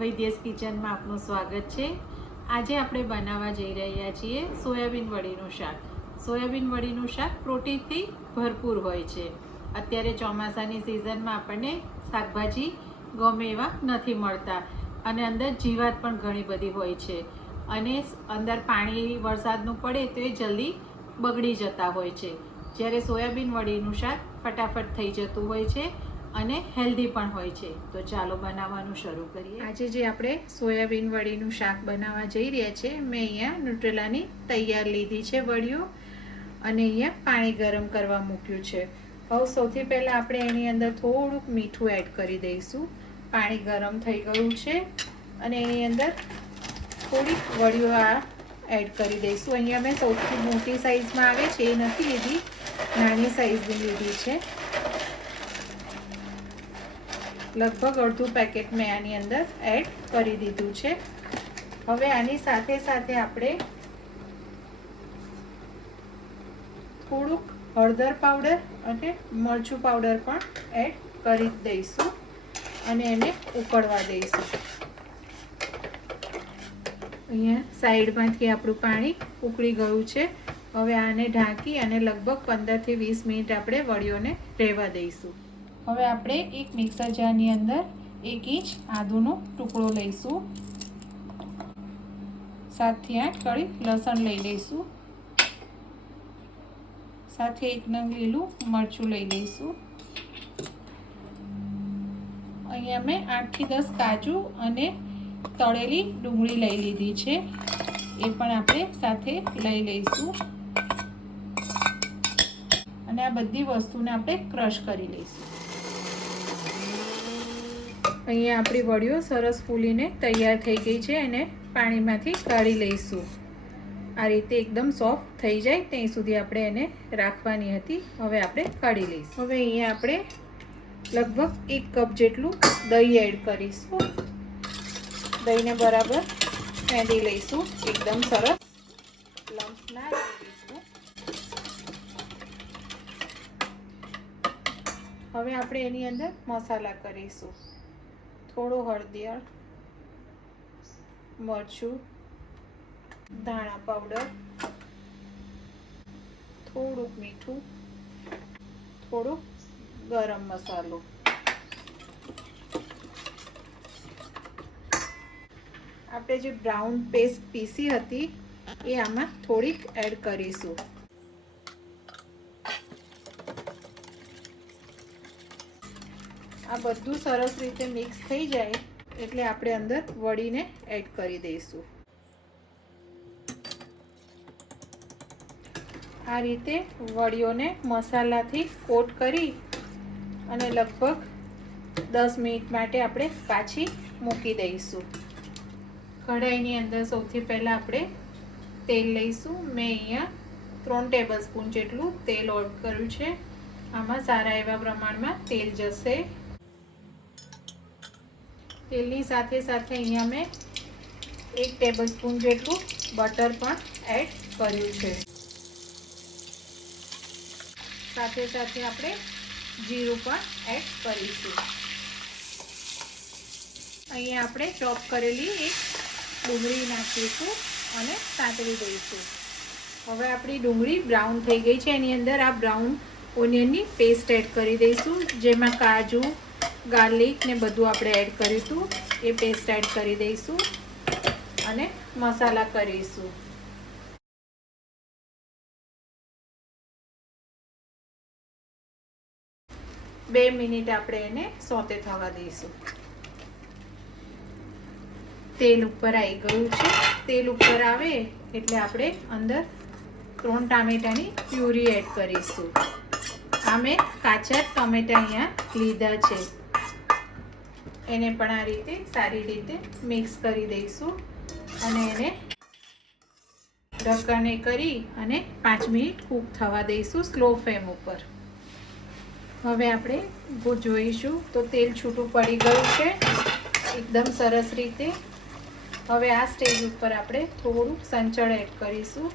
વૈદ્યસ કિચનમાં આપનું સ્વાગત છે। આજે આપણે બનાવવા જઈ રહ્યા છીએ સોયાબીન વડીનું શાક। સોયાબીન વડીનું શાક પ્રોટીનથી ભરપૂર હોય છે। અત્યારે ચોમાસાની સિઝનમાં આપણને શાકભાજી ગમે એવા નથી મળતા અને અંદર જીવાત પણ ઘણી બધી હોય છે અને અંદર પાણી વરસાદનું પડે તો એ જલ્દી બગડી જતા હોય છે, જ્યારે સોયાબીન વડીનું શાક ફટાફટ થઈ જતું હોય છે અને હેલ્ધી પણ હોય છે। તો ચાલો બનાવવાનું શરૂ કરીએ। આજે જે આપણે સોયાબીન વડીનું શાક બનાવવા જઈ રહ્યા છે, મેં અહીંયા ન્યુટ્રેલાની તૈયાર લીધી છે વડીઓ અને અહીંયા પાણી ગરમ કરવા મૂક્યું છે। હવે સૌથી પહેલાં આપણે એની અંદર થોડુંક મીઠું એડ કરી દઈશું। પાણી ગરમ થઈ ગયું છે અને એની અંદર થોડીક વડીઓ એડ કરી દઈશું। અહીંયા મેં સૌથી મોટી સાઈઝમાં આવે છે એ નથી લીધી, નાની સાઈઝની લીધી છે। લગભગ અડધું પેકેટ મેં આની અંદર એડ કરી દીધું છે। હવે આની સાથે સાથે આપણે થોડુંક હળદર પાવડર અને મરચું પાવડર પણ એડ કરી દઈશું અને એને ઉકળવા દઈશું। અહીંયા સાઈડમાંથી આપણું પાણી ઉકળી ગયું છે। હવે આને ઢાંકી અને લગભગ 15 થી 20 મિનિટ આપણે વડીઓને રહેવા દઈશું। હવે આપણે એક મિક્સર જારની અંદર 1 ઇંચ આદુનો ટુકડો લઈશું। 7 થી 8 કળી લસણ લઈ લઈશું। સાથે 1 નંગ લીલું મરચું લઈ લઈશું। અહીંયા મેં 8 થી 10 કાજુ અને તળેલી ડુંગળી લઈ લીધી છે, એ પણ આપણે સાથે લઈ લઈશું અને આ બધી વસ્તુને આપણે ક્રશ કરી લઈશું। અહીંયા આપણી વડીઓ સરસ ફૂલીને તૈયાર થઈ ગઈ છે, એને પાણીમાંથી કાઢી લઈશું। આ રીતે એકદમ સોફ્ટ થઈ જાય ત્યાં સુધી આપણે એને રાખવાની હતી। હવે આપણે કાઢી લઈશું। હવે અહીંયા આપણે લગભગ 1 કપ જેટલું દહીં એડ કરીશું। દહીંને બરાબર ફેંટી લઈશું, એકદમ સરસ લમ્સ ના લઈશું। હવે આપણે એની અંદર મસાલા કરીશું। થોડું હળદર, મરચું, ધાણા પાવડર, થોડુંક મીઠું, થોડુંક ગરમ મસાલો, આપણે જે બ્રાઉન પેસ્ટ પીસી હતી એ આમાં થોડીક એડ કરીશું। આ બધું સરસ રીતે મિક્સ થઈ જાય એટલે આપણે અંદર વડીને એડ કરી દઈશું। આ રીતે વડીઓને મસાલાથી કોટ કરી અને લગભગ 10 મિનિટ માટે આપણે પાછી મૂકી દઈશું। કઢાઈની અંદર સૌથી પહેલાં આપણે તેલ લઈશું। મેં અહીંયા 3 ટેબલ સ્પૂન જેટલું તેલ એડ કર્યું છે। આમાં સારા એવા પ્રમાણમાં તેલ જશે। તેલની સાથે સાથે અહીંયા મેં 1 ટેબલ સ્પૂન જેટલું બટર પણ એડ કર્યું છે। સાથે સાથે આપણે જીરું પણ એડ કરીશું। અહીંયા આપણે ચોપ કરેલી એક ડુંગળી નાખીશું અને સાંતળી દઈશું। હવે આપણી ડુંગળી બ્રાઉન થઈ ગઈ છે, એની અંદર આ બ્રાઉન ઓનિયનની પેસ્ટ એડ કરી દઈશું, જેમાં કાજુ, ગાર્લિક ને બધું આપણે એડ કર્યું હતું એ પેસ્ટ એડ કરી દઈશું અને મસાલા કરીશું। બે મિનિટ આપણે એને સોતે થવા દઈશું। તેલ ઉપર આવી ગયું છે। તેલ ઉપર આવે એટલે આપણે અંદર 3 ટામેટાની પ્યુરી એડ કરીશું। આ મેં કાચા ટમેટા અહીંયા લીધા છે, એને પણ આ રીતે સારી રીતે મિક્સ કરી દઈશું અને એને ઢક્કણે કરી અને 5 મિનિટ કૂક થવા દઈશું સ્લો ફ્લેમ ઉપર। હવે આપણે જોઈશું તો તેલ છૂટું પડી ગયું છે એકદમ સરસ રીતે। હવે આ સ્ટેજ ઉપર આપણે થોડુંક સંચળ એડ કરીશું,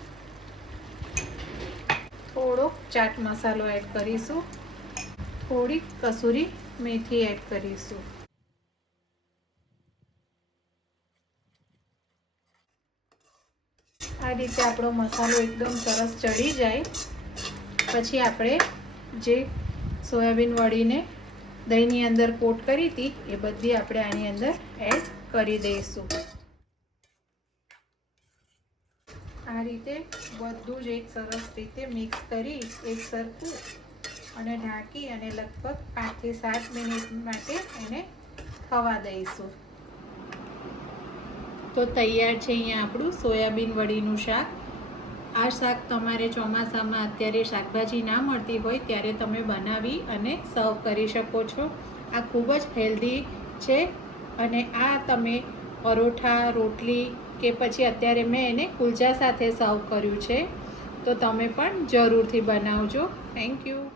થોડોક ચાટ મસાલો એડ કરીશું, થોડીક કસૂરી મેથી એડ કરીશું। આ રીતે આપણો મસાલો એકદમ સરસ ચડી જાય પછી આપણે જે સોયાબીન વડીને દહીંની અંદર કોટ કરી હતી એ બધી આપણે આની અંદર એડ કરી દઈશું. આ રીતે બધું જ એક સરસ રીતે મિક્સ કરી એક સરખું અને ઢાંકી અને લગભગ 5 થી 7 મિનિટ માટે એને થવા દઈશું. તો તૈયાર છે અહીંયા આપણું સોયાબીન વડીનું શાક. આ શાક તમારે ચોમાસામાં અત્યારે શાકભાજી ના મળતી હોય ત્યારે તમે બનાવી અને સર્વ કરી શકો છો. આ ખૂબ જ હેલ્ધી છે અને આ તમે પરોઠા, રોટલી કે પછી અત્યારે મેં એને કુલચા સાથે સર્વ કર્યું છે. તો તમે પણ જરૂરથી બનાવજો. Thank you.